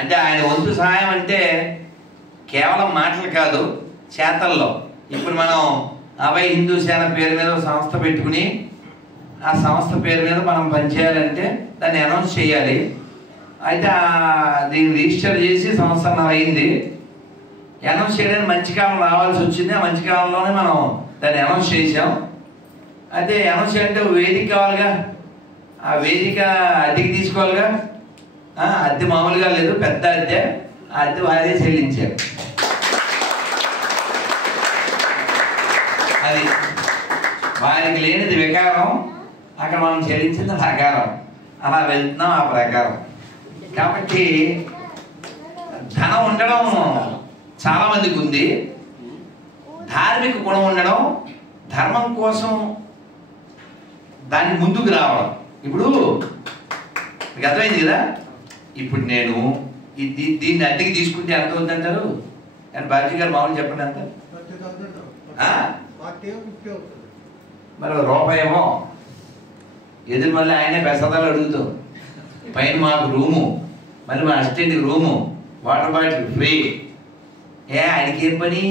అంటే ఆయన వంతు సహాయం అంటే కేవలం మాటలు కాదు, చేతల్లో. ఇప్పుడు మనం అభయ హిందూ సేన పేరు మీద ఒక సంస్థ పెట్టుకుని ఆ సంస్థ పేరు మీద మనం పనిచేయాలంటే దాన్ని అనౌన్స్ చేయాలి. అయితే దీన్ని రిజిస్టర్ చేసి సంవత్సరం అయింది. అనౌన్స్ చేయడానికి మంచి కాలం రావాల్సి వచ్చింది. ఆ మంచి కాలంలోనే మనం దాన్ని అనౌన్స్ చేసాం. అయితే అనౌన్స్ చేయాలంటే వేదిక కావాలిగా, ఆ వేదిక అద్దెకి తీసుకోవాలిగా. అద్దె మామూలుగా లేదు, పెద్ద అద్దె. ఆ అద్దె వారే చెల్లించారు. అది వారికి లేనిది వికారం, అక్కడ మనం చెల్లించింది ప్రకారం. అలా వెళ్తున్నాం ఆ ప్రకారం. కాబట్టి ధనం ఉండడం చాలా మందికి ఉంది, ధార్మిక గుణం ఉండడం, ధర్మం కోసం దానికి ముందుకు రావడం. ఇప్పుడు మీకు అర్థమైంది కదా. ఇప్పుడు నేను దీన్ని అద్దెకి తీసుకుంటే ఎంత అవుతుందంటారు? కానీ బాజీ గారు మామూలు చెప్పండి ఎంత? మరి రూపాయేమో ఎదురు మళ్ళీ ఆయనే పెసదాలు అడుగుతాం. పైన మాకు రూము, మళ్ళీ మా అసిస్టెంట్కి రూము, వాటర్ బాటిల్ ఫ్రీ. ఆయనకేం పని?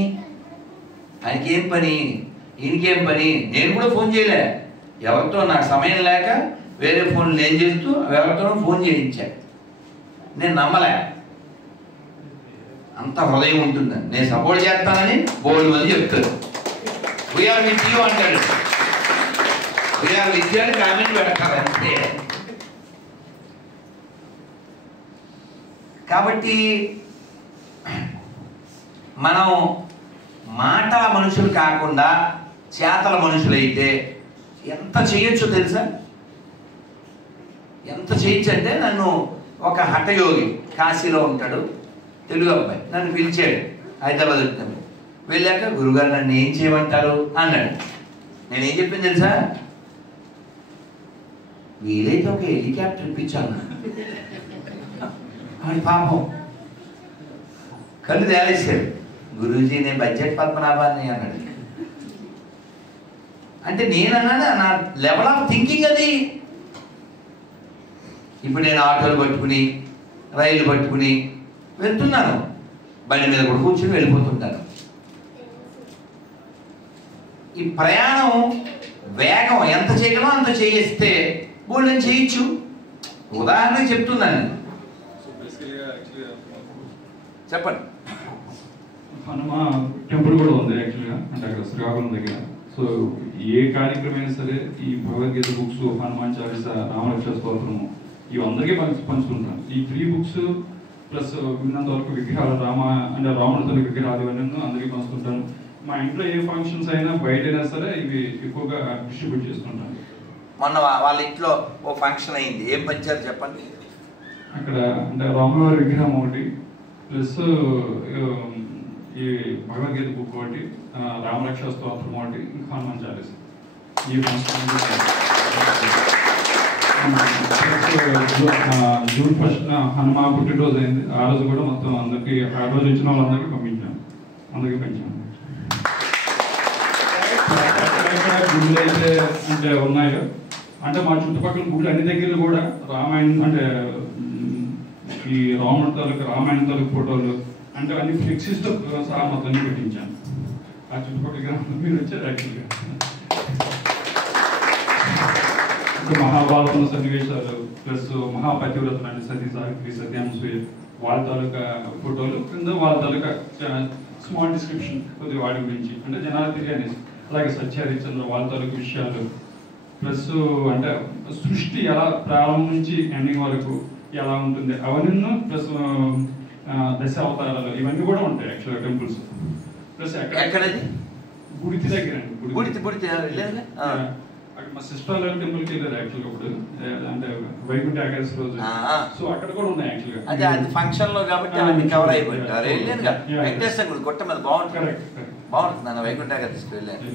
ఆయనకేం పని? ఈయనకేం పని? నేను కూడా ఫోన్ చేయలే, ఎవరితో నాకు సమయం లేక వేరే ఫోన్లు నేను చేస్తూ ఎవరితోనో ఫోన్ చేయించా. నేను నమ్మలే అంత హృదయం ఉంటుందని. నేను సపోర్ట్ చేస్తానని బోర్డు మంది చెప్తారు. వీఆర్ విత్ యూ అంటాడు. వీఆర్ విత్ యూ అని కామెంట్ పెడతారు అంతే. కాబట్టి మనం మాటల మనుషులు కాకుండా చేతల మనుషులైతే ఎంత చేయొచ్చో తెలుసా? ఎంత చేయొచ్చు అంటే, నన్ను ఒక హఠయోగి కాశీలో ఉంటాడు, తెలుగు అబ్బాయి, నన్ను పిలిచాడు హైదరాబాద్ వచ్చాను. వెళ్ళాక గురుగారు నన్ను ఏం చేయమంటారు అన్నాడు. నేనేం చెప్పింది తెలుసా? వీలైతే ఒక హెలికాప్టర్ ఇప్పించాను. అని పాపం కళ్ళు తేలేసాడు. గురూజీ నేను బడ్జెట్ పద్మనాభాన్ని అన్నాడు. అంటే నేనన్నాను, నా లెవెల్ ఆఫ్ థింకింగ్ అది. ఇప్పుడు నేను ఆటోలు పట్టుకుని రైలు పట్టుకుని వెళ్తున్నాను, బండి మీద కూడా కూర్చొని వెళ్ళిపోతుంటాను. ఈ ప్రయాణం వేగం ఎంత చేయగలమో అంత చేయిస్తే బోల్డెన్ చేయొచ్చు. ఉదాహరణకి చెప్తున్నాను, చెప్పండి. హనుమ టెంపుల్ కూడా ఉంది యాక్చువల్గా, అంటే అక్కడ శ్రీకాకుళం దగ్గర. సో ఏ కార్యక్రమం అయినా సరే ఈ భగవద్గీత బుక్స్, హనుమాన్ చాలీస, రామలక్ష్మణ స్తోత్రము ఇవి అందరికీ పంచుకుంటాను. ఈ 3 బుక్స్ ప్లస్ విన్నంత వరకు విగ్రహాలు, రాముడితో విగ్రహాలు ఇవన్నీ అందరికీ పంచుకుంటాను. మా ఇంట్లో ఏ ఫంక్షన్స్ అయినా బయట అయినా సరే ఇవి ఎక్కువగా డిస్ట్రిబ్యూట్ చేసుకుంటాను. మొన్న వాళ్ళ ఇంట్లో ఓ ఫంక్షన్ అయింది, ఏం పంచారు చెప్పండి? అక్కడ అంటే రాములవారి విగ్రహం ఒకటి, ప్లస్ ఈ భగవద్గీత బుక్ ఒకటి, రామరక్ష స్తోత్రం ఒకటి, ఇంకా హనుమాన్ చాలీస ఈ జూన్ 1 హనుమ పుట్టినరోజు అయింది. ఆ రోజు కూడా మొత్తం అందరికి, ఆ రోజు ఇచ్చిన వాళ్ళందరికీ పంపించాను, అందరికీ పంచాను. గుళ్ళు అయితే అంటే ఉన్నాయో, అంటే మా చుట్టుపక్కల గుళ్ళు అన్ని దగ్గర కూడా రామాయణం అంటే ఈ రాముడి తాలూకు, రామాయణ తాలూకు ఫోటోలు అంటే అన్ని ఫ్లెక్సీస్తో సహా మొత్తం పెట్టించాను. ఆ చుట్టుపక్కల మీరు వచ్చారు యాక్చువల్గా. మహాభారతం సన్నివేశాలు ప్లస్ మహాపతివ్రతం అంటే సతీ సావిత్రి, సత్యానసూయ వాళ్ళ తాలూకా ఫోటోలు, కింద వాళ్ళ తాలూకా స్మాల్ డిస్క్రిప్షన్ కొద్దిగా వాడి గురించి, అంటే జనాలు తెలియనేసి. అలాగే సత్యహరిశ్చంద్ర వాళ్ళ తాలూకు విషయాలు, ప్లస్ అంటే సృష్టి ఎలా ప్రారంభం నుంచి ఎండింగ్ వరకు ఎలా ఉంటుంది అవన్నీ, ప్లస్ దశ అవతారాలు ఇవన్నీ కూడా ఉంటాయి యాక్చువల్గా టెంపుల్స్. ప్లస్ ఎక్కడది? గుడితి దగ్గర అండి. అక్కడ మా సిస్టర్ టెంపుల్కి వెళ్ళారు యాక్చువల్గా ఇప్పుడు, అంటే వైకుంఠ ఏకాదశి రోజు. సో అక్కడ కూడా ఉన్నాయి యాక్చువల్గా. అదే అది ఫంక్షన్ లో కాబట్టి అవన్నీ కవర్ అయిపోయింటారు. వెళ్ళాను వెంకటేశ్వర గుడి కొట్ట మీద బాగుంటుంది, బాగుంటుంది అన్న వైకుంఠ ఏకాదశికి వెళ్ళాను.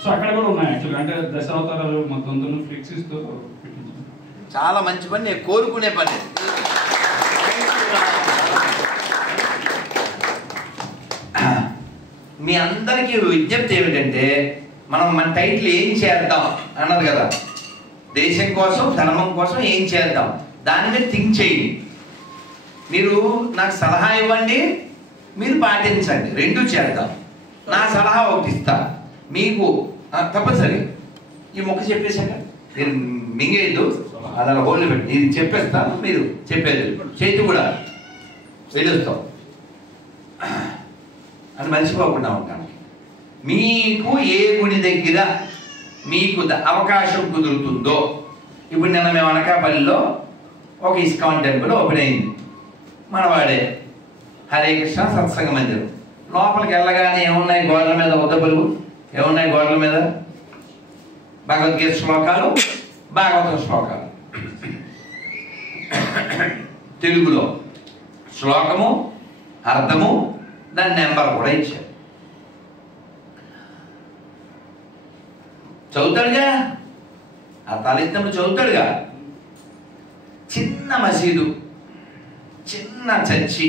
సో అక్కడ కూడా ఉన్నాయి యాక్చువల్గా, అంటే దశావతారాలు మొత్తం ఫ్లెక్సీస్తో పెట్టించారు. చాలా మంచి పని, నేను కోరుకునే పని. మీ అందరికీ విజ్ఞప్తి ఏమిటంటే, మనం మన టైటిల్ ఏం చేద్దాం అన్నది కదా, దేశం కోసం ధర్మం కోసం ఏం చేద్దాం, దాని మీద థింక్ చేయండి. మీరు నాకు సలహా ఇవ్వండి, మీరు పాటించండి, రెండు చేద్దాం. నా సలహా ఒకటి ఇస్తా మీకు తప్పనిసరి. ఈ మొక్క చెప్పేశాక మీరు మింగేయద్దు, అలా హోల్డ్ పెట్టి ఇది చెప్పేస్తాను, మీరు చెప్పేది చేతి కూడా వెళ్ళొస్తాం అని మర్చిపోకుండా ఉంటాను. మీకు ఏ గుడి దగ్గర మీకు అవకాశం కుదురుతుందో, ఇప్పుడు నిన్న మేము అనకాపల్లిలో ఒక ఇస్కాన్ టెంపుల్ ఓపెన్ అయింది, మనవాడే హరే కృష్ణ సత్సంగ మందిరం. లోపలికి వెళ్ళగానే ఏమున్నాయి గోడల మీద ఉద్దబులు, ఏమున్నాయి గోడల మీద? భగవద్గీత శ్లోకాలు, భాగవతం శ్లోకాలు తెలుగులో శ్లోకము, అర్థము, దాని నెంబర్ కూడా ఇచ్చారు. చదువుతాడుగా, అర్థాలు ఇచ్చినప్పుడు చదువుతాడుగా. చిన్న మసీదు, చిన్న చర్చి,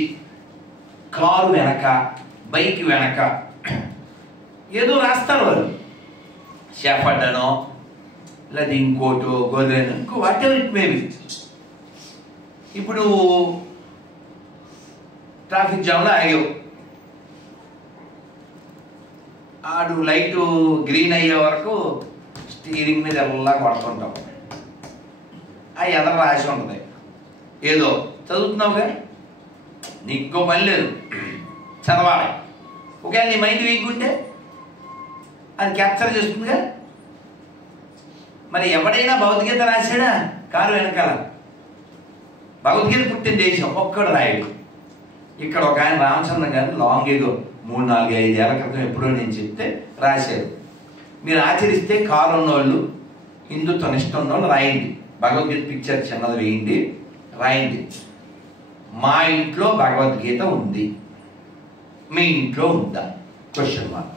కారు వెనక, బైక్ వెనక ఏదో రాస్తారు వాళ్ళు, షెఫర్డ్ అనో లేదా ఇంకోటో గొర్రెనో ఇంకో వాట్ ఎవర్ ఇట్ మేబీ. ఇప్పుడు ట్రాఫిక్ జామ్లో ఆగావు, ఆడు లైటు గ్రీన్ అయ్యే వరకు స్టీరింగ్ మీద ఎలా కొడుతుంటాం. ఆ ఎదర రాసి ఉంటుంది, ఏదో చదువుతున్నావుగా, నీకో పని లేదు, చదవాలి. ఒకవేళ నీ మైండ్ వీక్ ఉంటే అది క్యాప్చర్ చేస్తుందిగా. మరి ఎవడైనా భగవద్గీత రాశాడా? కారు వెనకాల భగవద్గీత పుట్టిన దేశం ఒక్కడు రాయడు. ఇక్కడ ఒక ఆయన రామచంద్ర గారు లాంగ్ ఏదో 3, 4, 5 ఏళ్ల క్రితం ఎప్పుడో నేను చెప్తే రాశారు. మీరు ఆచరిస్తే కారు ఉన్నవాళ్ళు, హిందుత్వ నిష్ట ఉన్నవాళ్ళు రాయండి, భగవద్గీత పిక్చర్ చిన్నది వేయండి, రాయండి. మా ఇంట్లో భగవద్గీత ఉంది, మీ ఇంట్లో ఉందా? Question mark.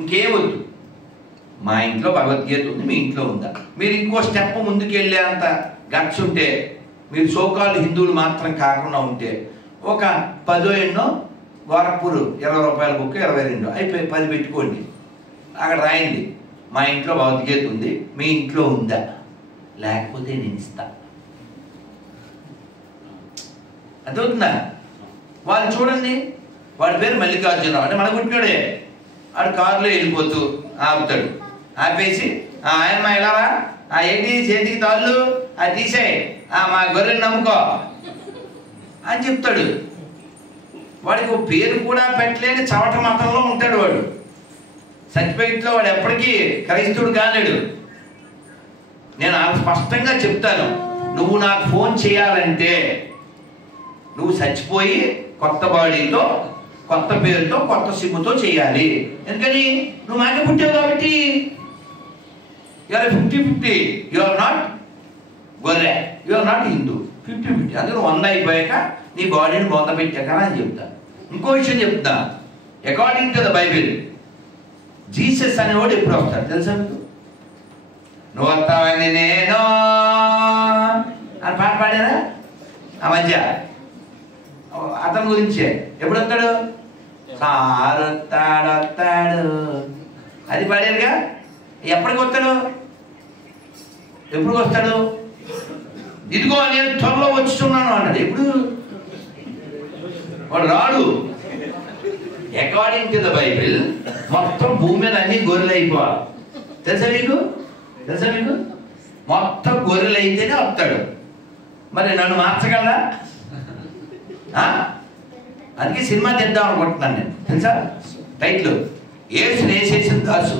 ఇంకేమొద్దు, మా ఇంట్లో భగవద్గీత ఉంది, మీ ఇంట్లో ఉందా? మీరు ఇంకో స్టెప్ ముందుకు వెళ్ళేంత గట్స్ ఉంటే, మీరు సోకాలు హిందువులు మాత్రం కాకుండా ఉంటే, ఒక 10 ఎన్నో గోరఖ్పూర్ 20 రూపాయల బుక్ 22 అయిపోయి 10 పెట్టుకోండి, అక్కడ రాయండి మా ఇంట్లో భగవద్గీత ఉంది, మీ ఇంట్లో ఉందా? లేకపోతే నేను ఇస్తా. అదవుతుందా? వాళ్ళు చూడండి, వాడి పేరు మల్లికార్జునరావు అంటే మన పుట్టినోడే. వాడు కారులో వెళ్ళిపోతూ ఆపుతాడు, ఆపేసి ఆయమ్మ ఇలారా, ఏంటి చేతికి తాళ్ళు అది తీసేయి, మా గొర్రెని నమ్ముకో అని చెప్తాడు. వాడికి ఒక పేరు కూడా పెట్టలేని చవట మతంలో ఉంటాడు వాడు. సర్టిఫికెట్లో వాడు ఎప్పటికీ క్రైస్తవుడు కాలేడు. నేను స్పష్టంగా చెప్తాను, నువ్వు నాకు ఫోన్ చేయాలంటే నువ్వు చచ్చిపోయి కొత్త బాడీతో, కొత్త పేరుతో, కొత్త సిమ్ముతో చేయాలి. ఎందుకని? నువ్వు మాకే పుట్టావు కాబట్టి. యూఆర్ 50-50. యూఆర్ నాట్ గొర్రె, యూఆర్ నాట్ హిందూ. 50-50. అందులో 100 అయిపోయాక నీ బాడీని బొంద పెట్టాక అని చెప్తా. ఇంకో విషయం చెప్తా, according to the Bible Jesus అనేవాడు ఎప్పుడు వస్తాడు తెలుసా మీకు? నువ్వు వస్తావని నేను అని పాట పాడారా ఆ మధ్య? అతని గురించే. ఎప్పుడు వస్తాడు? సారొత్తాడు వస్తాడు, అది పాడారుగా. ఎప్పటికి వస్తాడు? ఎప్పుడు వస్తాడు? ఇదిగో నేను త్వరలో వచ్చుతున్నాను అన్నాడు. ఎప్పుడు? వాడు రాడు. అకార్డింగ్ టు ద బైబిల్ మొత్తం భూమి మీద అన్ని గొర్రెలు అయిపోవాలి. తెలుసా మీకు? తెలుసా మీకు? మొత్తం గొర్రెలు అయితేనే వస్తాడు. మరి నన్ను మార్చగలరా? అందుకే సినిమా తెద్దాం అనుకుంటున్నాను నేను. తెలుసా టైటిల్? ఏసు వేసేసిన దాసు.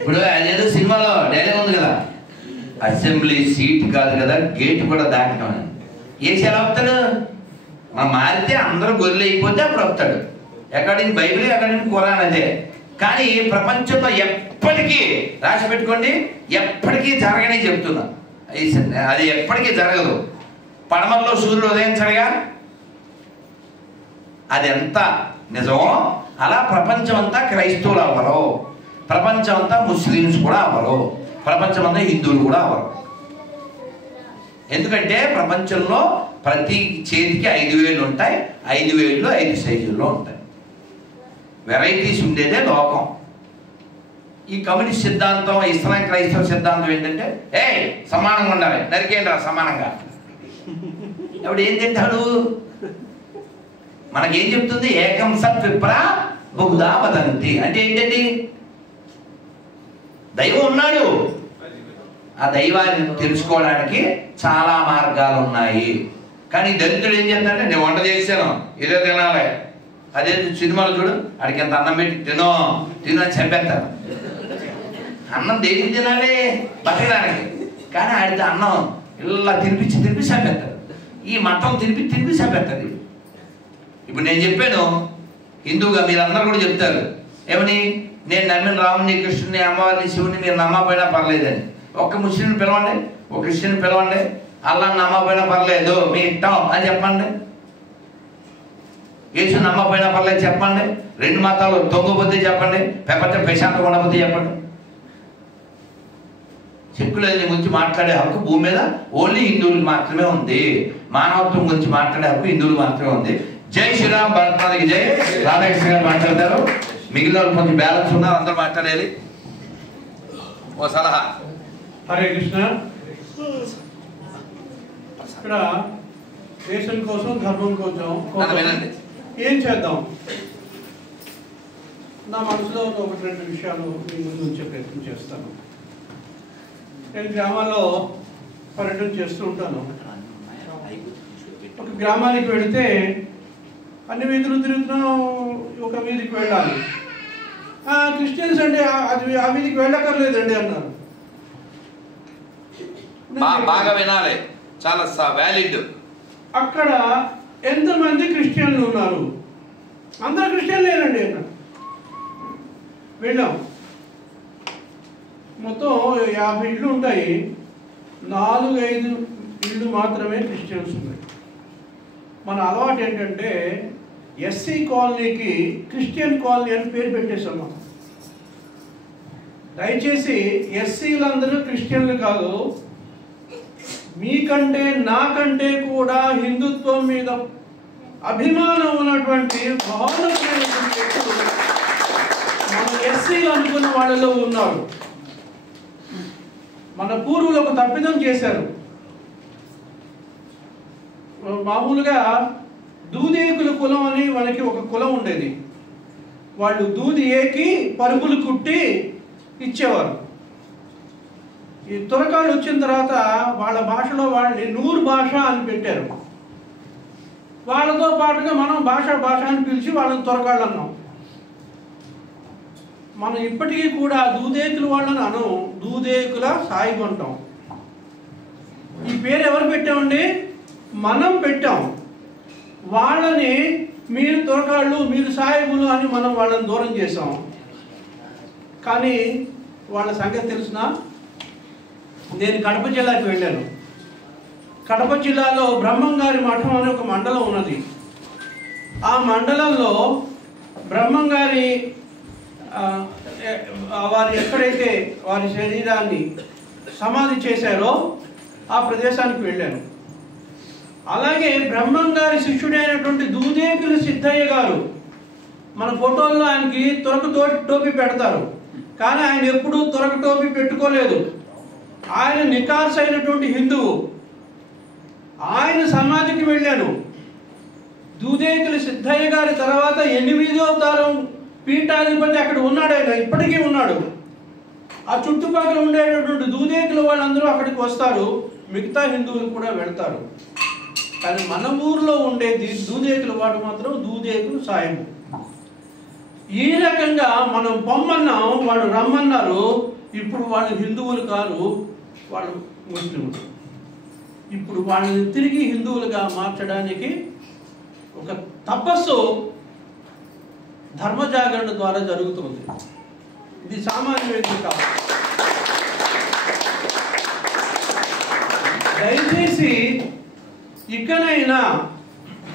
ఇప్పుడు అదేదో సినిమాలో డైలాగ్ ఉంది కదా, అసెంబ్లీ సీట్ కాదు కదా గేట్ కూడా దాటడం అని. ఏసి ఎలా వస్తాడు? మనం మారితే అందరూ గొర్రెలు అయిపోతే అప్పుడు వస్తాడు. అకార్డింగ్ బైబిల్, అకార్డింగ్ ఖురాన్ అదే. కానీ ప్రపంచంలో ఎప్పటికీ రాసి పెట్టుకోండి, ఎప్పటికీ జరగనే చెప్తున్నా, అది ఎప్పటికీ జరగదు. పడమల్లో సూర్యుడు ఉదయించడుగా, అది ఎంత నిజమో అలా ప్రపంచం అంతా క్రైస్తవులు అవ్వరు, ప్రపంచం అంతా ముస్లిమ్స్ కూడా అవ్వరు, ప్రపంచం అంతా హిందువులు కూడా అవ్వరు. ఎందుకంటే ప్రపంచంలో ప్రతి చేతికి 5 వేళ్ళు ఉంటాయి. 5 వేళ్ళు 5 సైజుల్లో ఉంటాయి. వెరైటీస్ ఉండేదే లోకం. ఈ కమ్యూనిస్ట్ సిద్ధాంతం, ఇస్లాం క్రైస్తవ సిద్ధాంతం ఏంటంటే సమానంగా ఉండాలి, నరికేంద్ర సమానంగా. ఇప్పుడు ఏం తింటాడు? మనకేం చెప్తుంది? ఏకం సత్ విప్ర బహుదా వదంతి అంటే ఏంటండి? దైవం ఉన్నాడు. ఆ దైవాన్ని తెలుసుకోవడానికి చాలా మార్గాలు ఉన్నాయి. కానీ దరిద్రుడు ఏం చేస్తాడంటే నేను వంట చేశాను ఇదే తినాలి. అదే సినిమాలు చూడు, అడిగి ఎంత అన్నం పెట్టి తినో అని చంపేస్తాను. అన్నం దేనికి తినాలి? బతకడానికి. కానీ ఆడితే అన్నం ఇలా తినిపించి చంపేస్తాడు. ఈ మతం తినిపించి చంపేస్తుంది. ఇప్పుడు నేను చెప్పాను హిందూగా, మీరందరూ కూడా చెప్తారు ఏమని? నేను నమ్మిన రాముని, కృష్ణుని, అమ్మవారిని, శివుని మీరు నమ్మకపోయినా పర్లేదని. ఒక ముస్లింని పిలవండి, ఒక క్రిస్టియన్ పిలవండి, అల్లాని నమ్మకపోయినా పర్లేదు మీ ఇష్టం అని చెప్పండి. యేసు నమ్మకపోయినా పర్లేదు చెప్పండి. 2 మతాలు తొంగపోతే చెప్పండి, ప్రపంచం ప్రశాంతంగా ఉండకపోతే చెప్పండి. సెక్యులరిజం గురించి మాట్లాడే హక్కు భూమి మీద ఓన్లీ హిందువులకు మాత్రమే ఉంది. మానవత్వం గురించి మాట్లాడే హక్కు హిందువులు మాత్రమే ఉంది. జై శ్రీరామ్, భారతానికి జై. రాధాకృష్ణ గారు మాట్లాడతారు. మిగిలిన వాళ్ళు కొంచెం బ్యాలెన్స్ ఉన్నారు, అందరూ మాట్లాడేది. ఓ సలహా. హరే కృష్ణ. ఇక్కడ దేశం కోసం, ధర్మం కోసం వినండి. ఏం చేద్దాం? నా మనసులో 1-2 విషయాలు మీ ముందు ఉంచే ప్రయత్నం చేస్తాను. నేను గ్రామాల్లో పర్యటన చేస్తూ ఉంటాను. ఒక గ్రామానికి వెళితే అన్ని వీధులు తిరుగుతున్నాం. ఒక వీధికి వెళ్ళాలి. క్రిస్టియన్స్ అంటే అది ఆ వీధికి వెళ్ళక్కర్లేదండి అన్నారు. బాగా వినాలి, చాలా వ్యాలిడ్. అక్కడ ఎంతమంది క్రిస్టియన్లు ఉన్నారు? అందరూ క్రిస్టియన్లేనండి అన్నారు. వెళ్ళాం. మొత్తం 50 ఇళ్ళు ఉంటాయి. 4-5 ఇళ్ళు మాత్రమే క్రిస్టియన్స్ ఉన్నాయి. మన అలవాటు ఏంటంటే ఎస్సీ కాలనీకి క్రిస్టియన్ కాలనీ అని పేరు పెట్టేశాం. దయచేసి ఎస్సీలందరూ క్రిస్టియన్లు కాదు. మీకంటే నాకంటే కూడా హిందుత్వం మీద అభిమానం ఉన్నటువంటి భావనమైనటువంటి వ్యక్తులు మన ఎస్సీలు అనుకున్న వాళ్ళలో ఉన్నారు. మన పూర్వులు ఒక తప్పిదం చేశారు. మామూలుగా దూదేకుల కులం అని మనకి ఒక కులం ఉండేది. వాళ్ళు దూది ఏకి పరుగులు కుట్టి ఇచ్చేవారు. ఈ తురకాళ్ళు వచ్చిన తర్వాత వాళ్ళ భాషలో వాళ్ళని నూరు భాష అని పెట్టారు. వాళ్ళతో పాటుగా మనం భాష అని పిలిచి వాళ్ళని తురకాళ్ళు అన్నాం. మనం ఇప్పటికీ కూడా దూదేకుల వాళ్ళని అనం, దూదేకుల సాయిబు అంటాం. ఈ పేరు ఎవరు పెట్టామండి? మనం పెట్టాం. వాళ్ళని మీరు తురకాళ్ళు, మీరు సాయిబులు అని మనం వాళ్ళని దూరం చేసాం. కానీ వాళ్ళ సంగతి తెలిసిన, నేను కడప జిల్లాకి వెళ్ళాను. కడప జిల్లాలో బ్రహ్మంగారి మఠం అనే ఒక మండలం ఉన్నది. ఆ మండలంలో బ్రహ్మంగారి వారు ఎక్కడైతే వారి శరీరాన్ని సమాధి చేశారో ఆ ప్రదేశానికి వెళ్ళాను. అలాగే బ్రహ్మంగారి శిష్యుడైనటువంటి దూదేకుల సిద్ధయ్య గారు, మన ఫోటోల్లో ఆయనకి తురక టోపీ పెడతారు, కానీ ఆయన ఎప్పుడూ తురక టోపీ పెట్టుకోలేదు. ఆయన నికార్స్ అయినటువంటి హిందువు. ఆయన సమాధికి వెళ్ళాను. దూదేకుల సిద్ధయ్య గారి తర్వాత 8వ తరం పీఠాధిపతి అక్కడ ఉన్నాడు. ఆయన ఇప్పటికీ ఉన్నాడు. ఆ చుట్టుపక్కల ఉండేటటువంటి దూదేకుల వాళ్ళందరూ అక్కడికి వస్తారు. మిగతా హిందువులు కూడా వెళ్తారు. కానీ మన ఊర్లో ఉండే దూదేకుల వాడు మాత్రం దూదేకులు సాయిబు. ఈ రకంగా మనం పొమ్మన్నాం, వాళ్ళు రమ్మన్నారు. ఇప్పుడు వాళ్ళు హిందువులు కాదు, వాళ్ళు ముస్లింలు. ఇప్పుడు వాళ్ళని తిరిగి హిందువులుగా మార్చడానికి ఒక తపస్సు ధర్మ జాగరణ ద్వారా జరుగుతుంది. ఇది సామాన్యమైనది కాదు. దయచేసి ఇకనైనా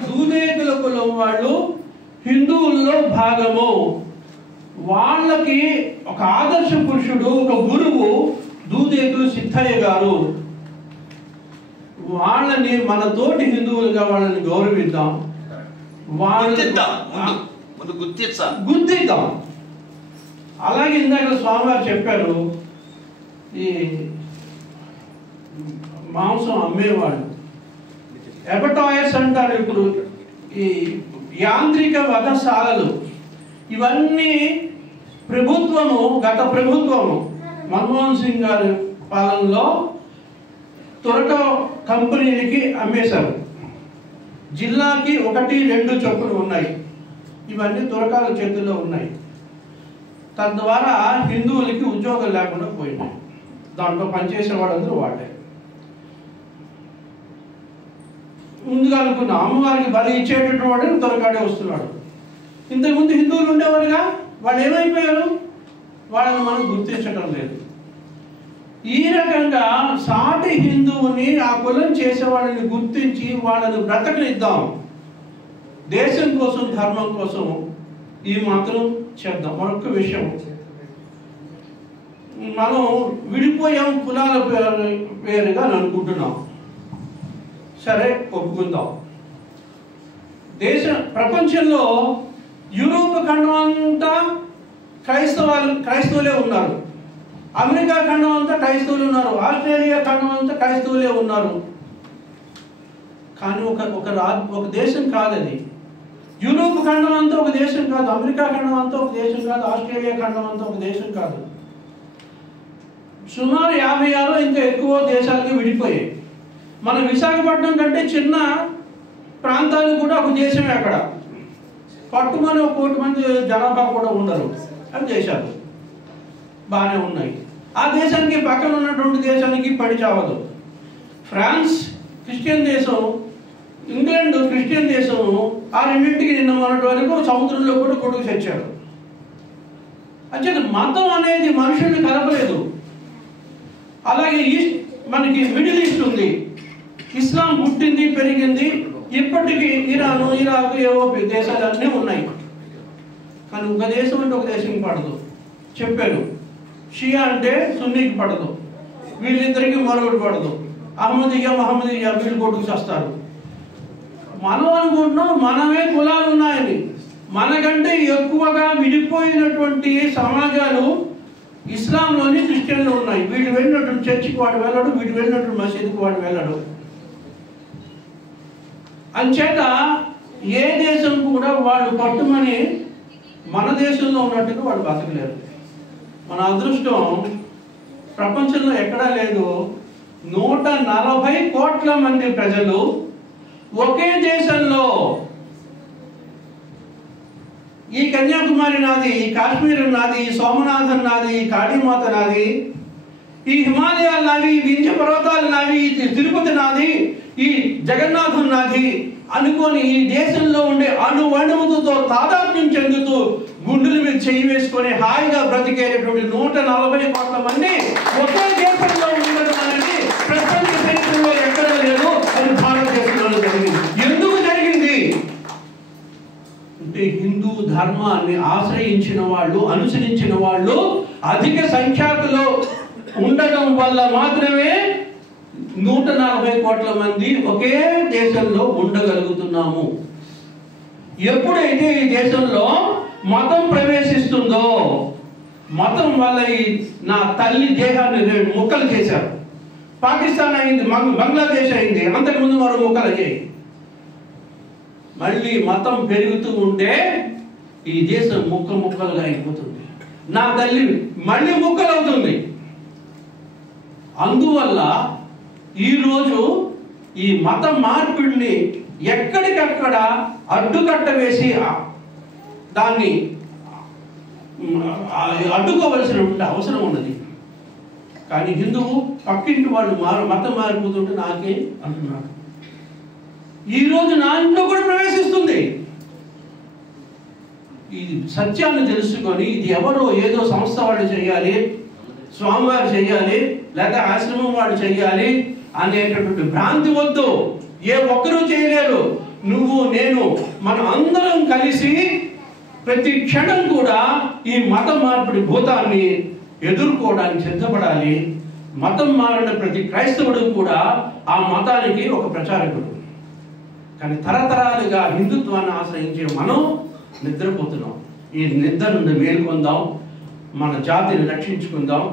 దూదేకుల కులం వాళ్ళు హిందువుల్లో భాగము. వాళ్ళకి ఒక ఆదర్శ పురుషుడు, ఒక గురువు దూదేకులు సిద్ధయ్య గారు. వాళ్ళని మన తోటి హిందువులుగా వాళ్ళని గౌరవిద్దాం, గుర్తిద్దాం. అలాగే ఇందాక స్వామివారు చెప్పారు, ఈ మాంసం అమ్మేవాళ్ళు ఎబటాయర్స్ అంటారు. ఇప్పుడు ఈ యాంత్రిక వధశాలలు ఇవన్నీ గత ప్రభుత్వము మన్మోహన్ సింగ్ గారి పాలనలో తురక కంపెనీలకి అమ్మేశారు. జిల్లాకి 1-2 చొప్పులు ఉన్నాయి. ఇవన్నీ తురకాల చేతుల్లో ఉన్నాయి. తద్వారా హిందువులకి ఉద్యోగం లేకుండా పోయినాయి. దాంట్లో పనిచేసే వాళ్ళందరూ వాళ్ళే. ముందుగా అనుకున్న అమ్మవారికి బలి ఇచ్చేటటువంటి వాడు త్వరగాడే వస్తున్నాడు. ఇంతకుముందు హిందువులు ఉండేవారుగా, వాళ్ళు ఏమైపోయారు? వాళ్ళని మనం గుర్తించడం లేదు. ఈ రకంగా సాటి హిందువుని ఆ కులం చేసే వాళ్ళని గుర్తించి వాళ్ళని బ్రతకనిద్దాం. దేశం కోసం, ధర్మం కోసం ఈ మాత్రం చేద్దాం. మరొక విషయం, మనం విడిపోయాం కులాల పేరుగా అనుకుంటున్నాం. సరే, ఒప్పుకుందాం. ప్రపంచంలో యూరోప్ ఖండం అంతా క్రైస్తవులే ఉన్నారు. అమెరికా ఖండం అంతా క్రైస్తవులు ఉన్నారు. ఆస్ట్రేలియా ఖండం అంతా క్రైస్తవులే ఉన్నారు. కానీ ఒక దేశం కాదు అది. యూరోప్ ఖండం అంతా ఒక దేశం కాదు, అమెరికా ఖండం అంతా ఒక దేశం కాదు, ఆస్ట్రేలియా ఖండం అంతా ఒక దేశం కాదు. సుమారు 56 ఇంకా ఎక్కువ దేశాలకి విడిపోయాయి. మన విశాఖపట్నం కంటే చిన్న ప్రాంతాలు కూడా ఒక దేశమే. అక్కడ పట్టుమని 1 కోటి మంది జనాభా కూడా ఉండరు. అవి దేశాలు బాగానే ఉన్నాయి. ఆ దేశానికి పక్కన ఉన్నటువంటి దేశానికి పడి చావదు. ఫ్రాన్స్ క్రిస్టియన్ దేశం, ఇంగ్లాండ్ క్రిస్టియన్ దేశం. ఆ రెండింటికి నిన్న మొన్నటి వరకు సముద్రంలో కూడా కొడుకు తెచ్చాడు. అంటే మతం అనేది మనుషుల్ని కలపలేదు. అలాగే మనకి మిడిల్ ఈస్ట్ ఉంది, ఇస్లాం పుట్టింది, పెరిగింది. ఇప్పటికీ ఇరాను, ఇరాక్, ఏవో దేశాలు అన్నీ ఉన్నాయి. కానీ ఒక దేశం అంటే ఒక దేశం పడదు. చెప్పాను, షియా అంటే సున్నీకి పడదు, వీళ్ళిద్దరికి మరొకటి పడదు. మహమ్మదీయ వీళ్ళు కొట్టుకు చేస్తారు. మనం అనుకుంటున్నాం మనమే కులాలు ఉన్నాయని. మనకంటే ఎక్కువగా విడిపోయినటువంటి సమాజాలు ఇస్లాంలోని, క్రిస్టియన్లో ఉన్నాయి. వీడు వెళ్ళినటువంటి చర్చికి వాడు వెళ్ళడు, వీడు వెళ్ళినటువంటి మసీదుకి వాడు వెళ్ళడు. అంచేత ఏ దేశం కూడా వాళ్ళు పట్టుమని మన దేశంలో ఉన్నట్టుగా వాళ్ళు బతకలేరు. మన అదృష్టం ప్రపంచంలో ఎక్కడా లేదు. 140 కోట్ల మంది ప్రజలు ఒకే దేశంలో, ఈ కన్యాకుమారి నాది, ఈ కాశ్మీర్ నాది, ఈ సోమనాథన్ నాది, ఈ కాళీమాత నాది, ఈ హిమాలయాలు నావి, ఈ వింధ్య పర్వతాలు నావి, ఈ తిరుపతి నాది, ఈ జగన్నాథం నాది అనుకొని ఈ దేశంలో ఉండే అణువణువుతో తాదాత్మ్యం చెందుతూ గుండెల మీద చేయి వేసుకొని హాయిగా బ్రతికేటటువంటి 140 కోట్ల మంది ఒకే దేశంలో ఉండడం అనేది ప్రపంచ చరిత్రలో ఎక్కడా లేదు. అది భారతదేశంలో జరిగింది. ఎందుకు జరిగింది అంటే హిందూ ధర్మాన్ని ఆశ్రయించిన వాళ్ళు, అనుసరించిన వాళ్ళు అధిక సంఖ్యాకులో ఉండడం వల్ల మాత్రమే 140 కోట్ల మంది ఒకే దేశంలో ఉండగలుగుతున్నాము. ఎప్పుడైతే ఈ దేశంలో మతం ప్రవేశిస్తుందో, మతం వల్ల నా తల్లి దేహాన్ని ముక్కలు చేశారు. పాకిస్తాన్ అయింది, బంగ్లాదేశ్ అయింది, అంతకుముందు మరో ముక్కలు అయ్యాయి. మళ్ళీ మతం పెరుగుతూ ఉంటే ఈ దేశం ముక్కలుగా అయిపోతుంది. నా తల్లి మళ్ళీ ముక్కలు అవుతుంది. అందువల్ల ఈరోజు ఈ మత మార్పిడిని ఎక్కడికక్కడ అడ్డుకట్ట వేసి దాన్ని అడ్డుకోవలసిన అవసరం ఉన్నది. కానీ హిందువు పక్కింటి వాళ్ళు మతం మారిపోతుంటే నాకే అంటున్నాడు. ఈరోజు నా ఇంట్లో కూడా ప్రవేశిస్తుంది. ఈ సత్యాన్ని తెలుసుకొని ఇది ఎవరో ఏదో సంస్థ వాళ్ళు చేయాలి, స్వామివారు చేయాలి, లేదా ఆశ్రమం వాడు చేయాలి అనేటటువంటి భ్రాంతి వద్దు. ఏ ఒక్కరూ చేయలేరు. నువ్వు, నేను, మనం అందరం కలిసి ప్రతి క్షణం కూడా ఈ మత మార్పిడి భూతాన్ని ఎదుర్కోవడానికి సిద్ధపడాలి. మతం మారిన ప్రతి క్రైస్తవుడు కూడా ఆ మతానికి ఒక ప్రచారకుడు. కానీ తరతరాలుగా హిందుత్వాన్ని ఆశ్రయించిన మనం నిద్రపోతున్నాం. ఈ నిద్ర నుండి మేల్కొందాం, మన జాతిని రక్షించుకుందాం,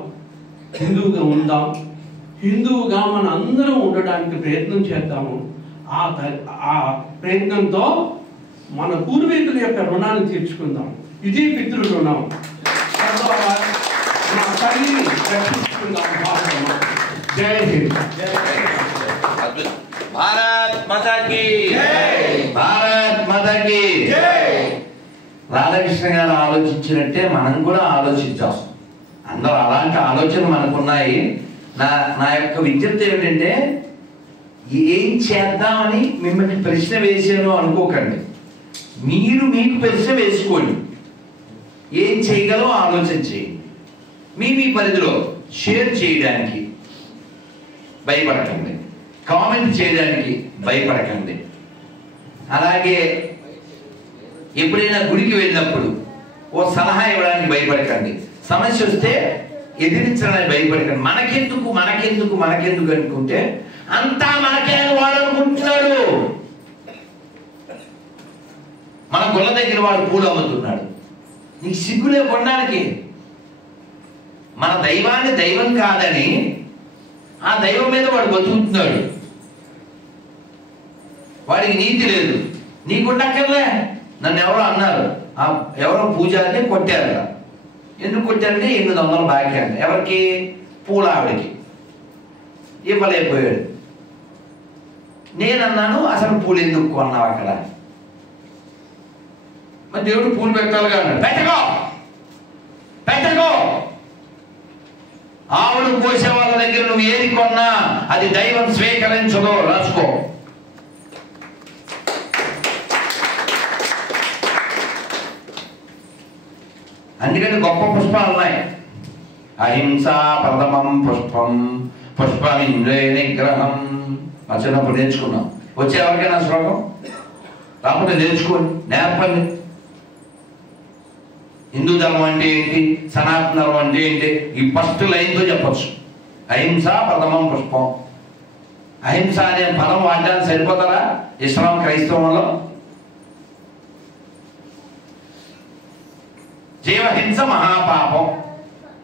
హిందువుగా ఉందాం. హిందువుగా మన అందరం ఉండడానికి ప్రయత్నం చేద్దాము. ఆ ప్రయత్నంతో మన పూర్వీకుల యొక్క రుణాన్ని తీర్చుకుందాం. ఇది పితృ రుణం. మన తల్లిని రక్షించుకుందాం. జై హింద్. భారత్ మాతా కీ భారత్ మాతా కీ. రాధాకృష్ణ గారు ఆలోచించినట్టే మనం కూడా ఆలోచించాం. అందరూ అలాంటి ఆలోచన మనకున్నాయి. నా యొక్క విజ్ఞప్తి ఏమిటంటే, ఏం చేద్దామని మిమ్మల్ని ప్రశ్న వేసాను అనుకోకండి. మీకు ప్రశ్న వేసుకోండి. ఏం చేయగలమో ఆలోచన చేయండి. మీ పరిధిలో షేర్ చేయడానికి భయపడకండి, కామెంట్ చేయడానికి భయపడకండి. అలాగే ఎప్పుడైనా గుడికి వెళ్ళినప్పుడు ఓ సలహా ఇవ్వడానికి భయపడకండి. సమస్య వస్తే ఎదిరించడానికి భయపడకండి. మనకెందుకు అనుకుంటే అంతా మనకే వాడు అనుకుంటున్నాడు. మన గొల్ల దగ్గర వాడు పూలు అమ్ముతున్నాడు. నీకు సిగ్గులే కొనడానికి. మన దైవాన్ని దైవం కాదని ఆ దైవం మీద వాడు బతుకుతున్నాడు. వాడికి నీతి లేదు. నీకుండక్కర్లే. నన్ను ఎవరో అన్నారు, ఎవరో పూజారిని కొట్టారు. ఎందుకు కొట్టారంటే 800 బాకీ అంట. ఎవరికి? పూల ఆవిడకి. ఇవ్వలేకపోయాడు. నేనన్నాను, అసలు పూలు ఎందుకు కొన్నావు అక్కడ? మరి దేవుడు పూలు పెట్టాలిగా అన్నాడు. పెట్టకో. ఆవులు కోసే వాళ్ళ దగ్గర నువ్వు ఏది కొన్నా అది దైవం స్వీకరించదో. రాసుకో. అందుకని గొప్ప పుష్పాలు ఉన్నాయి. అహింసా ప్రథమం పుష్పం పుష్పమింద్రే నిగ్రహం. మా చిన్నప్పుడు నేర్చుకున్నాం. వచ్చే ఎవరికైనా శ్లోకం రాకపోతే నేర్చుకోండి, నేర్పండి. హిందూ ధర్మం అంటే ఏంటి, సనాతన ధర్మం అంటే ఏంటి, ఈ ఫస్ట్ లైన్తో చెప్పచ్చు. అహింసా ప్రథమం పుష్పం. అహింస అనే పదం వాడడానికి సరిపోతారా ఇస్లాం క్రైస్తవంలో? జీవహింస మహాపాపం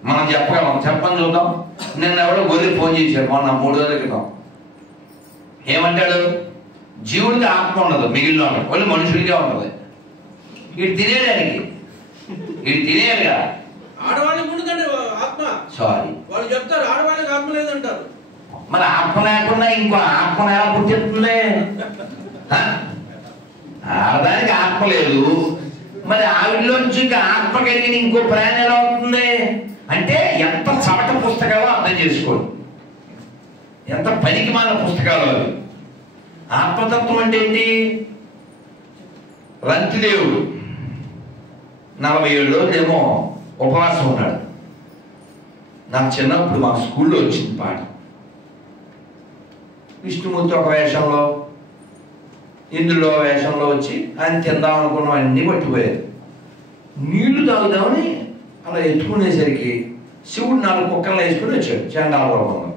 మనం చెప్పగలం. చెప్పని చూద్దాం. నిన్న ఎవరో గొర్రె ఫోన్ చేశారు మొన్న 3 రోజుల క్రితం. ఏమంటాడు? జీవుడికి ఆత్మ ఉండదు, మిగిలిన వాళ్ళు మనుషులకే ఉంటుంది. వీడు తినేయడానికి, వీడు తినేయాలి కదా. ఆడవాళ్ళకి ఉండదండి ఆత్మ. సారీ, వాళ్ళు చెప్తారు ఆడవాళ్ళకి ఆత్మ లేదంటారు. మరి ఆత్మ లేకుండా ఇంకో ఆత్మ ఎలా పుట్టిస్తుంది? ఆడదానికి ఆత్మ లేదు, మరి ఆవిడలో నుంచి ఇంకా ఆత్మ కలిగిన ఇంకో ప్రాణం ఎలా అవుతుంది? అంటే ఎంత చవట పుస్తకాలు అర్థం చేసుకోండి, ఎంత పనికిమాల పుస్తకాలు అవి. ఆత్మతత్వం అంటే ఏంటి? రంతిదేవుడు 47 రోజులేమో ఉపవాసం ఉన్నాడు. నాకు చిన్నప్పుడు మా స్కూల్లో వచ్చింది పాట. విష్ణుమూర్తి ఒక వేషంలో, ఇంద్రుడు వేషంలో వచ్చి ఆయన తిందాం అనుకున్నాం, అన్నీ పట్టిపోయారు. నీళ్లు తాగుదామని అలా ఎత్తుకునేసరికి శివుడు 4 కుక్కలను వేసుకుని వచ్చాడు చండాల రూపంలో.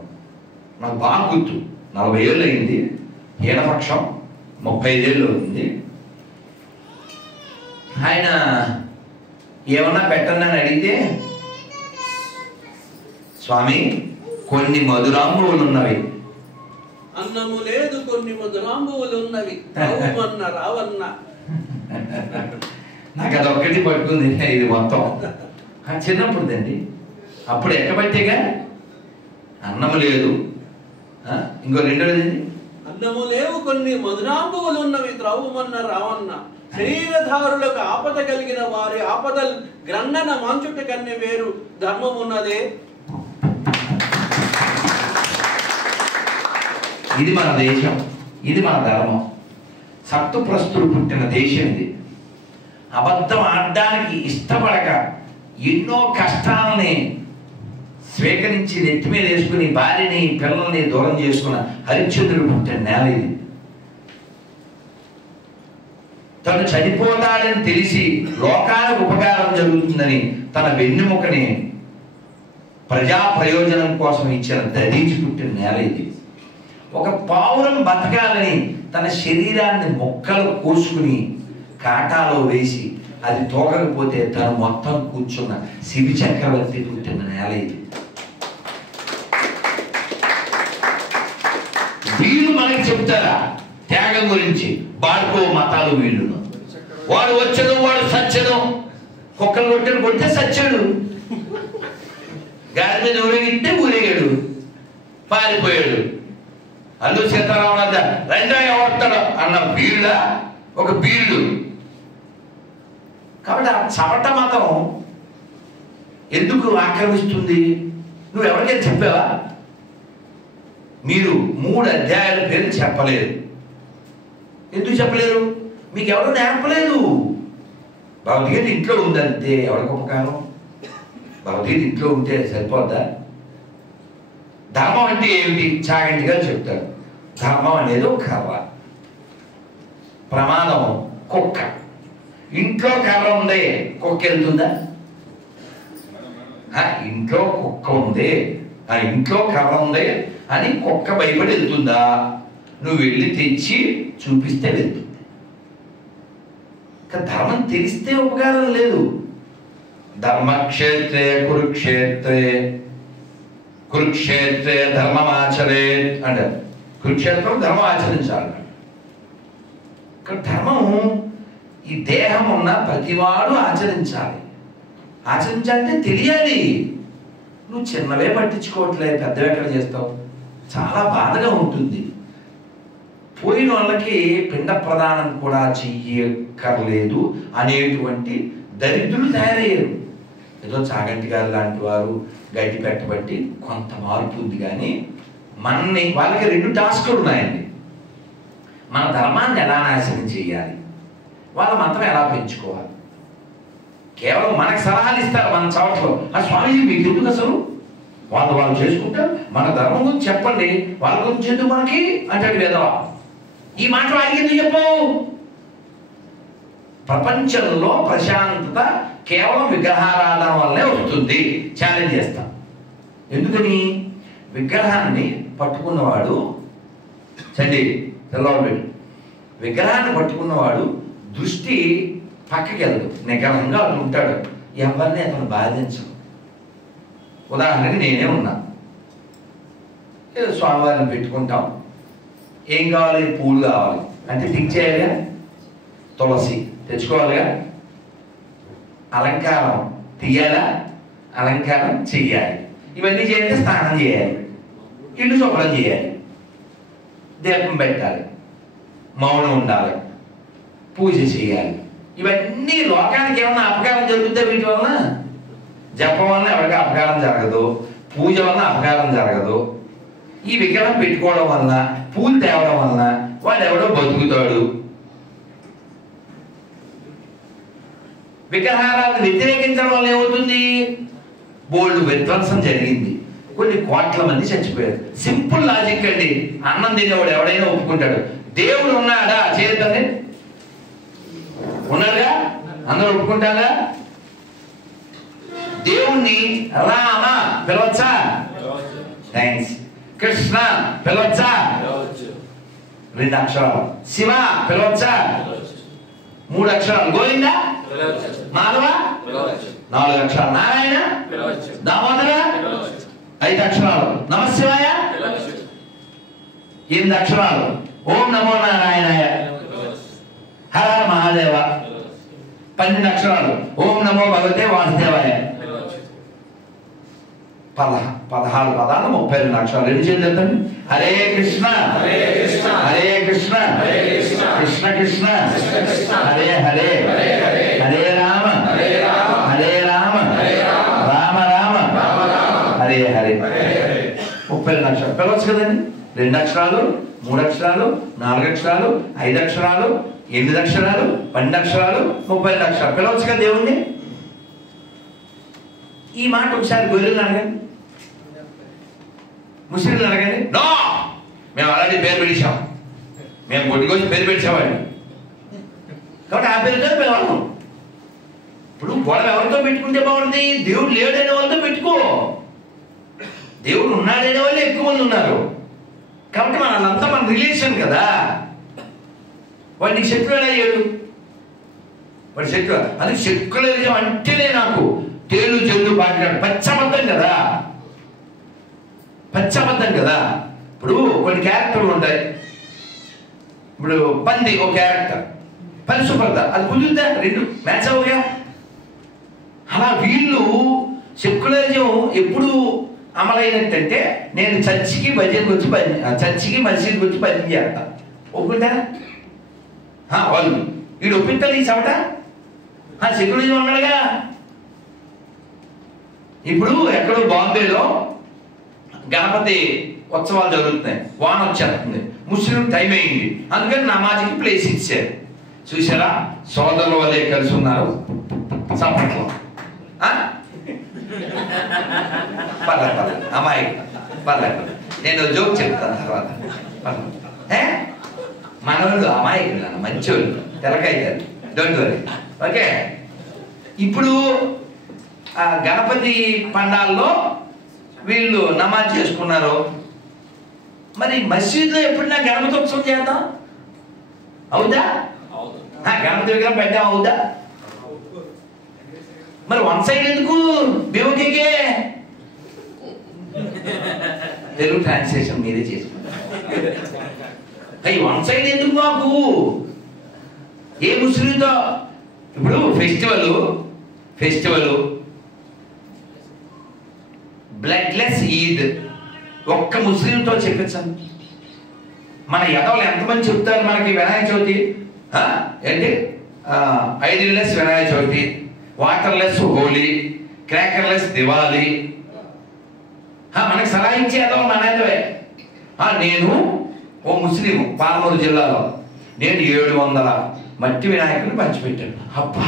నాకు బాగా గుర్తు. 40 ఏళ్ళు అయింది. హీనపక్షం 35 ఏళ్ళు అవుతుంది. ఆయన ఏమన్నా పెట్టండి అని అడిగితే, స్వామి కొన్ని మధురాంబువులు ఉన్నవి, అన్నము లేదు కొన్ని మధురాంబువులు ఉన్నవి, రావన్న. నాకు అదొక్కటి పట్టుకుంది. ఇది మొత్తం చిన్నప్పుడుదండి. అప్పుడు ఎక్కబట్టేగా అన్నము లేదు. ఇంకో రెండోది అన్నము లేవు కొన్ని మధురాంబువులు ఉన్నవి, త్రవ్వమన్న రావన్న. శరీరధారులకు ఆపద కలిగిన వారి ఆపదలు గ్రంథన మంచుట కన్ని వేరు ధర్మం ఉన్నదే. ఇది మన దేశం, ఇది మన ధర్మం. సత్తుప్రస్తులు పుట్టిన దేశం ఇది. అబద్ధం ఆడడానికి ఇష్టపడక ఎన్నో కష్టాలని స్వీకరించి నెత్తి మీద వేసుకుని భార్యని పిల్లల్ని దూరం చేసుకున్న హరిశ్చంద్రుడు పుట్టిన నేల ఇది. తను చనిపోతాడని తెలిసి లోకానికి ఉపకారం జరుగుతుందని తన వెన్నెముకని ప్రజా ప్రయోజనం కోసం ఇచ్చిన దళించి పుట్టిన నేల ఇది. ఒక పావురం బతకాలని తన శరీరాన్ని మొక్కలు కోసుకుని కాటాలో వేసి అది తోకకపోతే తను మొత్తం కూర్చున్న శివి చక్రవర్తి పుట్టిన నేల ఇది. వీళ్ళు మనకి చెప్తారా త్యాగం గురించి? బాడుకో మతాలు వీళ్ళును. వాడు వచ్చను వాడు సచ్చను, కుక్కలు కొట్టితే సచ్చాడు, గాడి మీద ఊరేగితే ఊరేగాడు, పారిపోయాడు. అల్లు సీతారామరాజ రెండో ఎవడతాడు అన్న వీళ్ళ ఒక వీళ్ళు. కాబట్టి ఆ చవట మతం ఎందుకు ఆక్రమిస్తుంది? నువ్వు ఎవరికైనా చెప్పావా? మీరు 3 అధ్యాయాల పేరు చెప్పలేరు. ఎందుకు చెప్పలేరు? మీకు ఎవరు నేర్పలేదు. భగవద్గీత ఇంట్లో ఉందంతే. ఎవరికి ఉపకారం? భగవద్గీత ఇంట్లో ఉంటే సరిపోద్దా? ధర్మం అంటే ఏమిటి? చాగంటిగా చెప్తాడు. ధర్మం అనేది ఒక కర్ర, ప్రమాదం కుక్క. ఇంట్లో కర్ర ఉంది, కుక్క వెళ్తుందా? ఇంట్లో కుక్క ఉంది, ఆ ఇంట్లో కర్ర ఉంది అని కుక్క భయపడి వెళ్తుందా? నువ్వు వెళ్ళి తెచ్చి చూపిస్తే వెళ్తుంది. ధర్మం తెలిస్తే ఉపకారం లేదు. ధర్మక్షేత్రే కురుక్షేత్రే, కురుక్షేత్రే ధర్మమాచరే అంటారు. కురుక్షేత్రం ధర్మం ఆచరించాలి. ధర్మం ఈ దేహం ఉన్న ప్రతివాడు ఆచరించాలి. ఆచరించాలంటే తెలియాలి. నువ్వు చిన్నవే పట్టించుకోవట్లే, పెద్దవి ఎక్కడ చేస్తావు? చాలా బాధగా ఉంటుంది. పోయిన వాళ్ళకి పిండ ప్రదానం కూడా చెయ్యక్కర్లేదు అనేటువంటి దరిద్రులు తయారయ్యారు. ఏదో చాగంటి గారు లాంటి వారు గడ్డి పెట్టబట్టి కొంత మార్పు ఉంది. కానీ మనని వాళ్ళకి 2 టాస్కులు ఉన్నాయండి. మన ధర్మాన్ని ఎలా నాశనం చేయాలి, వాళ్ళ మతం ఎలా పెంచుకోవాలి. కేవలం మనకు సలహాలు ఇస్తారు మన చవట్లో. ఆ స్వామీజీ మీకు ఎందుకు అసలు? వాళ్ళు చేసుకుంటారు, మన ధర్మం గురించి చెప్పండి, వాళ్ళ గురించి ఎందుకు మనకి అంటాడు వేదవా. ఈ మాట వారికి ఎందుకు చెప్పవు? ప్రపంచంలో ప్రశాంతత కేవలం విగ్రహారాధన వల్లే వస్తుంది. ఛాలెంజ్ చేస్తాం. ఎందుకని? విగ్రహాన్ని పట్టుకున్నవాడు చండి తెల్లవాడు, విగ్రహాన్ని పట్టుకున్నవాడు దృష్టి పక్కకి వెళ్ళదు, నిగరంగా అటు ఉంటాడు. ఎవరిని అతను బాధించడు. ఉదాహరణకి నేనే ఉన్నా, స్వామివారిని పెట్టుకుంటాం. ఏం కావాలి? పూలు కావాలి అంటే టిక్ చేయాలిగా, తులసి తెచ్చుకోవాలిగా, అలంకారం తీయాలా, అలంకారం చెయ్యాలి. ఇవన్నీ చేయాలంటే స్నానం చేయాలి, ఇల్లు శుభ్రం చేయాలి, దీపం పెట్టాలి, మౌనం ఉండాలి, పూజ చేయాలి. ఇవన్నీ లోకానికి ఏమన్నా అపకారం జరుగుతుందా? వీటి వలన జపం వలన ఎవరికి అపకారం జరగదు, పూజ వలన అపకారం జరగదు. ఈ విగ్రహం పెట్టుకోవడం వలన, పూలు తేవడం వలన వాడు ఎవడో బతుకుతాడు. విగ్రహాలను వ్యతిరేకించడం వల్ల ఏమవుతుంది? బోల్డ్ విధ్వంసం జరిగింది, కొన్ని కోట్ల మంది చచ్చిపోయారు. సింపుల్ లాజిక్ అండి. అన్నం తినేవాడు ఎవడైనా ఒప్పుకుంటాడు. దేవుడు ఉన్నాడా? చేద్దాన్ని ఉన్నాడుగా, అందరూ ఒప్పుకుంటారా? దేవుణ్ణి రామ పిలవచ్చా? థ్యాంక్స్. కృష్ణ పిలవచ్చా? 2 అక్షరాలు. శివ పిలవచ్చా? 3 అక్షరాలు. గోవింద, మాధవ 4 అక్షరాలు. నారాయణ, దామోదర 5 అక్షరాలు. నమశివాయ 8 అక్షరాలు. ఓం నమో నారాయణాయ, హర మహాదేవ 12 అక్షరాలు. ఓం నమో భగవతే వాసుదేవాయ 16 పదాలు 32 అక్షరాలు. 2 చేతులు చెప్తాను. హరే కృష్ణ హరే కృష్ణ కృష్ణ కృష్ణ హరే హరే హరే రామ హరే రామ రామ రామ హరే హరే. 32 అక్షరాలు పిలవచ్చు కదండి. 2 అక్షరాలు, 3 అక్షరాలు, 4 అక్షరాలు, 5 అక్షరాలు, 8 అక్షరాలు, 12 అక్షరాలు, 32 అక్షరాలు పిలవచ్చు కదా దేవుణ్ణి. ఈ మాట ఒకసారి గొర్రెలను అడగండి, ముస్లింలు అడగండి. నో, మేము అలాంటి పేరు పెట్టాం, మేము కొట్టుకొచ్చి పేరు పెట్టామండి. కాబట్టి ఆ పేరుతో పిలవను. ఇప్పుడు గొడవ ఎవరితో పెట్టుకుంటే బాగుంటుంది? దేవుడు లేడనే వాళ్ళతో పెట్టుకో. దేవుడు ఉన్నాడనే వాళ్ళు ఎక్కువ మంది ఉన్నారు. కాబట్టి వాళ్ళంతా మన రిలేషన్ కదా. వాడికి శత్రువు ఎలా అయ్యాడు? వాడు శత్రువు. అది సెక్యులరిజం అంటేనే నాకు తేలు చెల్లు పాటినాడు. పచ్చబద్ధం కదా, పచ్చబద్ధం కదా. ఇప్పుడు కొన్ని క్యారెక్టర్లు ఉంటాయి. ఇప్పుడు పంది ఒక క్యారెక్టర్, పరిశుభ్రత అది కుదురుతా, రెండు మ్యాచ్ అవుగా. అలా వీళ్ళు సెక్యులరిజం ఎప్పుడు అమలైనట్టంటే నేను చర్చికి భజనకి వచ్చి చర్చికి మసీదుకి వచ్చి భజన చేస్తా ఒప్పుకుంటారా? వాళ్ళు వీడు ఒప్పిస్తారు ఈ చవట. సెక్యులరిజం ఉన్నాడుగా. ఇప్పుడు ఎక్కడో బాంబేలో గణపతి ఉత్సవాలు జరుగుతున్నాయి, వాన వచ్చేస్తుంది, ముస్లిం టైం అయింది, అందుకని నమాజ్కి ప్లేస్ ఇచ్చారు. చూసారా, సోదరుల వల్లే కలిసి ఉన్నారు. చప్పట్లో పర్లేదు అమ్మాయి పర్లేదు, నేను జోక్ చెప్తాను తర్వాత. మనవాళ్ళు అమాయకులు, మంచోళ్ళు, తెలకైతారు, డోంట్ వరీ. ఓకే, ఇప్పుడు ఆ గణపతి పండాల్లో వీళ్ళు నమాజ్ చేసుకున్నారు. మరి మసీదులో ఎప్పుడైనా గణపతి ఉత్సవం చేద్దాం అవుదా? గణపతి విగ్రహం పెట్టాం అవుదా? మరి వన్ సైడ్ ఎందుకు? బేవకేకే తెలుగు ట్రాన్స్లేషన్ మీరే చేసుకుంటారు. అయ్యి వన్ సైడ్ ఎందుకు మాకు? ఏ ముస్లింతో ఇప్పుడు ఫెస్టివల్ బ్లడ్లెస్ ఈద్ ఒక్క ముస్లింతో చెప్పించండి. మన ఎదవలు ఎంతమంది చెప్తారు మనకి వినాయక చవితి ఏంటి, ఐడిల్లెస్ వినాయక చవితి, వాటర్లెస్ హోలీ, క్రాకర్లెస్ దివాలి. మనకి సలహా ఇచ్చే ఎదవ మన ఎదవే. నేను ఓ ముస్లిం పాలమూరు జిల్లాలో నేను 700 మట్టి వినాయకులు పంచిపెట్టాను. అబ్బా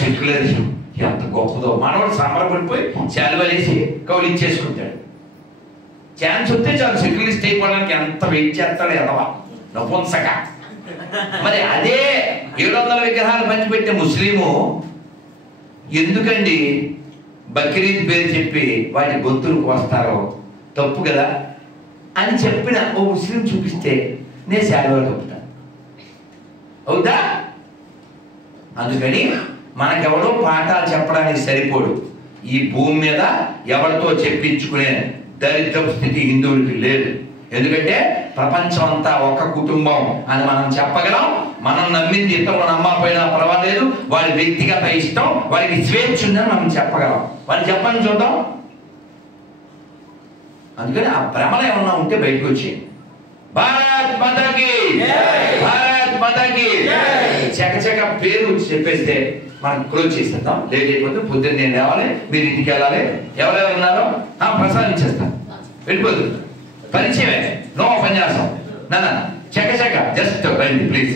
సెక్యులరిజం ఎంత గొప్పదో. మనవాడు సంబరపడిపోయి శాలువలేసి కౌలించేసుకుంటాడు. ఛాన్స్ వస్తే చాలు సెక్యులరిస్ట్ అయిపోవడానికి ఎంత వెయిట్ చేస్తాడు ఎదవా నపుంసక. మరి అదే 700 విగ్రహాలు పంచిపెట్టే ముస్లిము ఎందుకండి బక్రీద్ పేరు చెప్పి వాటి గొంతులు కోస్తారో? తప్పు కదా అని చెప్పిన ఓ ముస్లిం చూపిస్తే నేను శాలువాలు కప్పుతాను అవుతా. అందుకని మనకెవడో పాఠాలు చెప్పడానికి సరిపోడు. ఈ భూమి మీద ఎవరితో చెప్పించుకునే దరిద్రపు స్థితి హిందువులకి లేదు. ఎందుకంటే ప్రపంచం అంతా ఒక కుటుంబం అని మనం చెప్పగలం. మనం నమ్మింది ఇతరులు నమ్మకపోయినా పర్వాలేదు, వారి వ్యక్తిగత ఇష్టం, వారికి స్వేచ్ఛ ఉందని మనం చెప్పగలం. వారిని చెప్పని చూద్దాం. అందుకని ఆ భ్రమలు ఏమన్నా ఉంటే బయటకు వచ్చి భారత్ మాతాకి, భారత్ మాతాకి చకచక పేరు చెప్పేస్తే మనం క్లోజ్ చేసేద్దాం. లేట్ అయిపోతే పొద్దున్న నేను లేవాలి, మీరు ఇంటికి వెళ్ళాలి. ఎవరెవరు ఉన్నారో ప్రసాదించేస్తాం, వెళ్ళిపోతుంది. పరిచయమే, నో ఉపన్యాసం. చకచక జస్ట్ రండి ప్లీజ్.